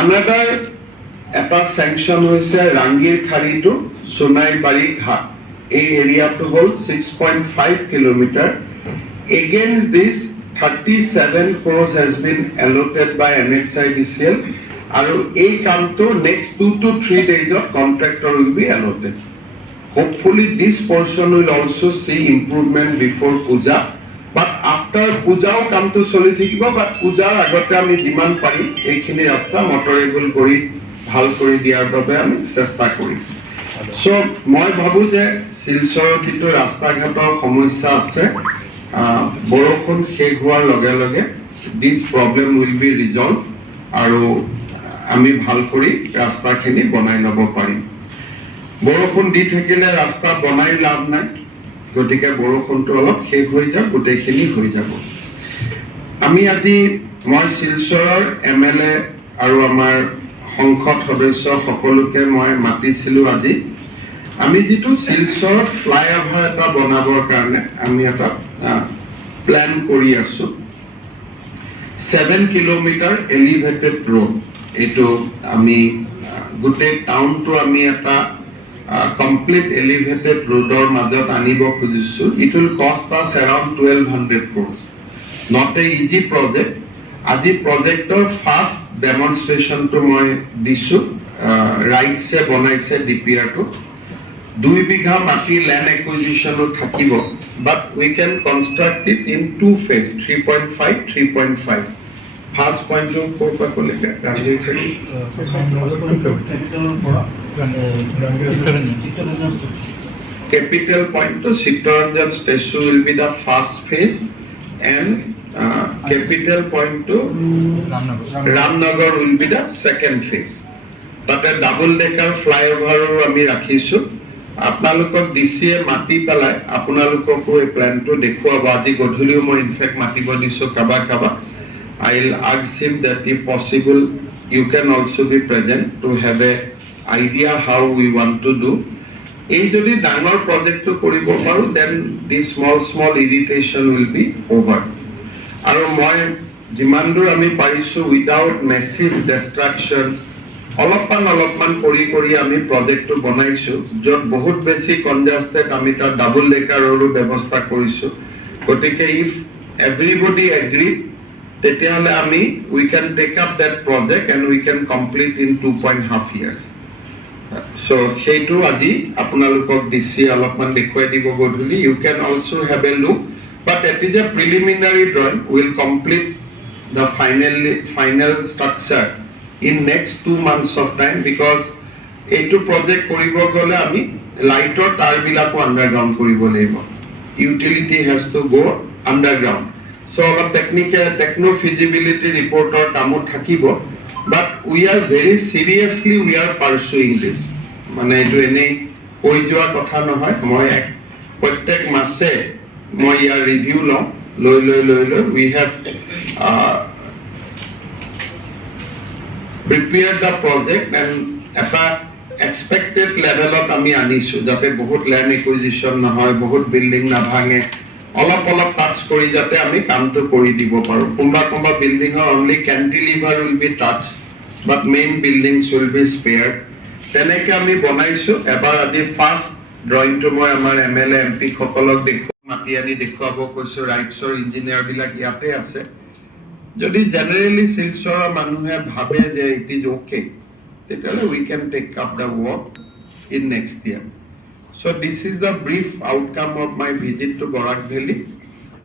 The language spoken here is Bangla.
আনাদাৰ এটা চেংচন হৈছে ৰাংগীৰ খাড়ীটো সোণাইবাৰী ঘাট। এই এৰিয়াটো হ'ল six point five kilometre against this thirty seven crores has been allotted by N H I D C L আৰু এই কামটো next two two three ডেইজত contractor will be allotted hopefully, this portion will also see improvement before puja but পূজাও কামটো চলি থাকিব বাট পূজাৰ আগতে আমি যিমান পাৰিম এইখিনি ৰাস্তা মটৰেবল কৰি ভালো কৰি দিয়াৰ বাবে আমি চেষ্টা কৰিম। চ' মই ভাবোঁ যে শিলচৰৰ যিটো ৰাস্তা ঘাটৰ সমস্যা আছে বৰষুণ শেষ হোৱাৰ লগে লগে দিছ প্ৰব্লেম উইল বি ৰিজল্ভ আৰু আমি ভালো কৰি ৰাস্তাখিনি বনাই ল'ব পাৰিম। বৰষুণ দি থাকিলে ৰাস্তা বনাই লাভ নাই। গতিকে বৰষুণটো অলপ শেষ হৈ যাওক, গোটেইখিনি হৈ যাব। আমি আজি মই শিলচৰৰ এম এল এ আৰু আমাৰ সংসদ সদস্য সকলোকে মই মাতিছিলো আজি। আমি যিটো শিলচৰত ফ্লাইঅভাৰ এটা বনাবৰ কাৰণে আমি এটা প্লেন কৰি আছো। Seven kilometre elevated road. এইটো আমি গোটেই টাউনটো আমি এটা কমপ্লিট এলিভেটেড ৰোডৰ মাজত আনিব খুজিছো। It will cost us around twelve hundred crores not a easy project আজি প্ৰজেক্টৰ ফাৰ্ষ্ট ডেমনষ্ট্ৰেশ্যনটো মই দিছো ৰাইটছে বনাইছে ডি পি আৰটো দুই বিঘা মাটি লেণ্ড একুইজিশ্যনো থাকিব but we can construct it in two phase three point five three point five ক'ৰ পৰা ক'লে গান্ধীৰ খেলি capital point to Chittaranjan station will be the first phase and uh, capital point to Ramnagar will be the second phase. তাতে ডাবল ডেকাৰ ফ্লাইঅভাৰো আমি ৰাখিছো আপোনালোকক ডি চি এ মাতি পেলাই আপোনালোককো এই প্লেনটো দেখুৱাব আজি গধূলিও মই ইনফেক্ট মাতিব দিছো কাৰোবাক কাৰোবাক will ask him that if possible you can also' be present to have a idea how we want to do এই যদি ডাঙৰ প্ৰজেক্টটো কৰিব পাৰোঁ then the small small irritation will be over আৰু মই যিমান দূৰ আমি পাৰিছোঁ উইদাউট মেচিভ ডেষ্ট্ৰাকশ্যন অলপমান অলপমান কৰি কৰি আমি প্ৰজেক্টটো বনাইছোঁ, য'ত বহুত বেছি কনজাষ্টেড আমি তাত ডাবল ডেকাৰৰো ব্যৱস্থা কৰিছোঁ। গতিকে ইফ এভৰিবডি এগ্ৰি তেতিয়াহ'লে আমি we can take up that project and we can complete in two point half years so' সেইটো আজি আপোনালোকক দিছি অলপমান দেখুৱাই দিব গধূলি you can also' have a look but it is a preliminary drawing will complete the finally final structure in next two months of time because এইটো প্ৰজেক্ট কৰিব গ'লে আমি লাইটৰ তাঁৰবিলাকো আণ্ডাৰগ্ৰাউণ্ড কৰিব লাগিব utility has to go' underground so' অলপ টেকনিকেল টেকনো ফিজিবিলিটি ৰিপৰ্টৰ কামো থাকিব but we are very seriously we are pursuing this মানে এইটো এনেই কৈ যোৱা কথা নহয়। মই প্ৰত্যেক মাছে মই ইয়াৰ ৰিভিউ লওঁ। লৈ লৈ লৈ লৈ। We have prepare the project and এটা এক্সপেক্টেড লেভেলত আমি আনিছো। যাতে বহুত লেণ্ড একুইজিশ্যন নহয়, বহুত বিল্ডিং নাভাঙে। অলপ অলপ টাচ কৰি যাতে আমি কামটো কৰি দিব পাৰোঁ। কোনোবা কোনোবা বিল্ডিঙৰ only cantilever will be touch but main buildings will be spare তেনেকে আমি বনাইছো। এবাৰ আজি ফাৰ্ষ্ট ড্ৰয়িংটো মই আমাৰ M L A M P সকলক দেখুৱা মাতি আনি দেখুৱাব কৈছো। ৰাইটছৰ ইঞ্জিনিয়াৰ বিলাক ইয়াতে আছে। যদি জেনেৰেলি শিলচৰৰ মানুহে ভাবে যে ইট ইজ অ'কে তেতিয়াহ'লে we can take up the work in next year So this is the brief outcome of my visit to Borak Valley.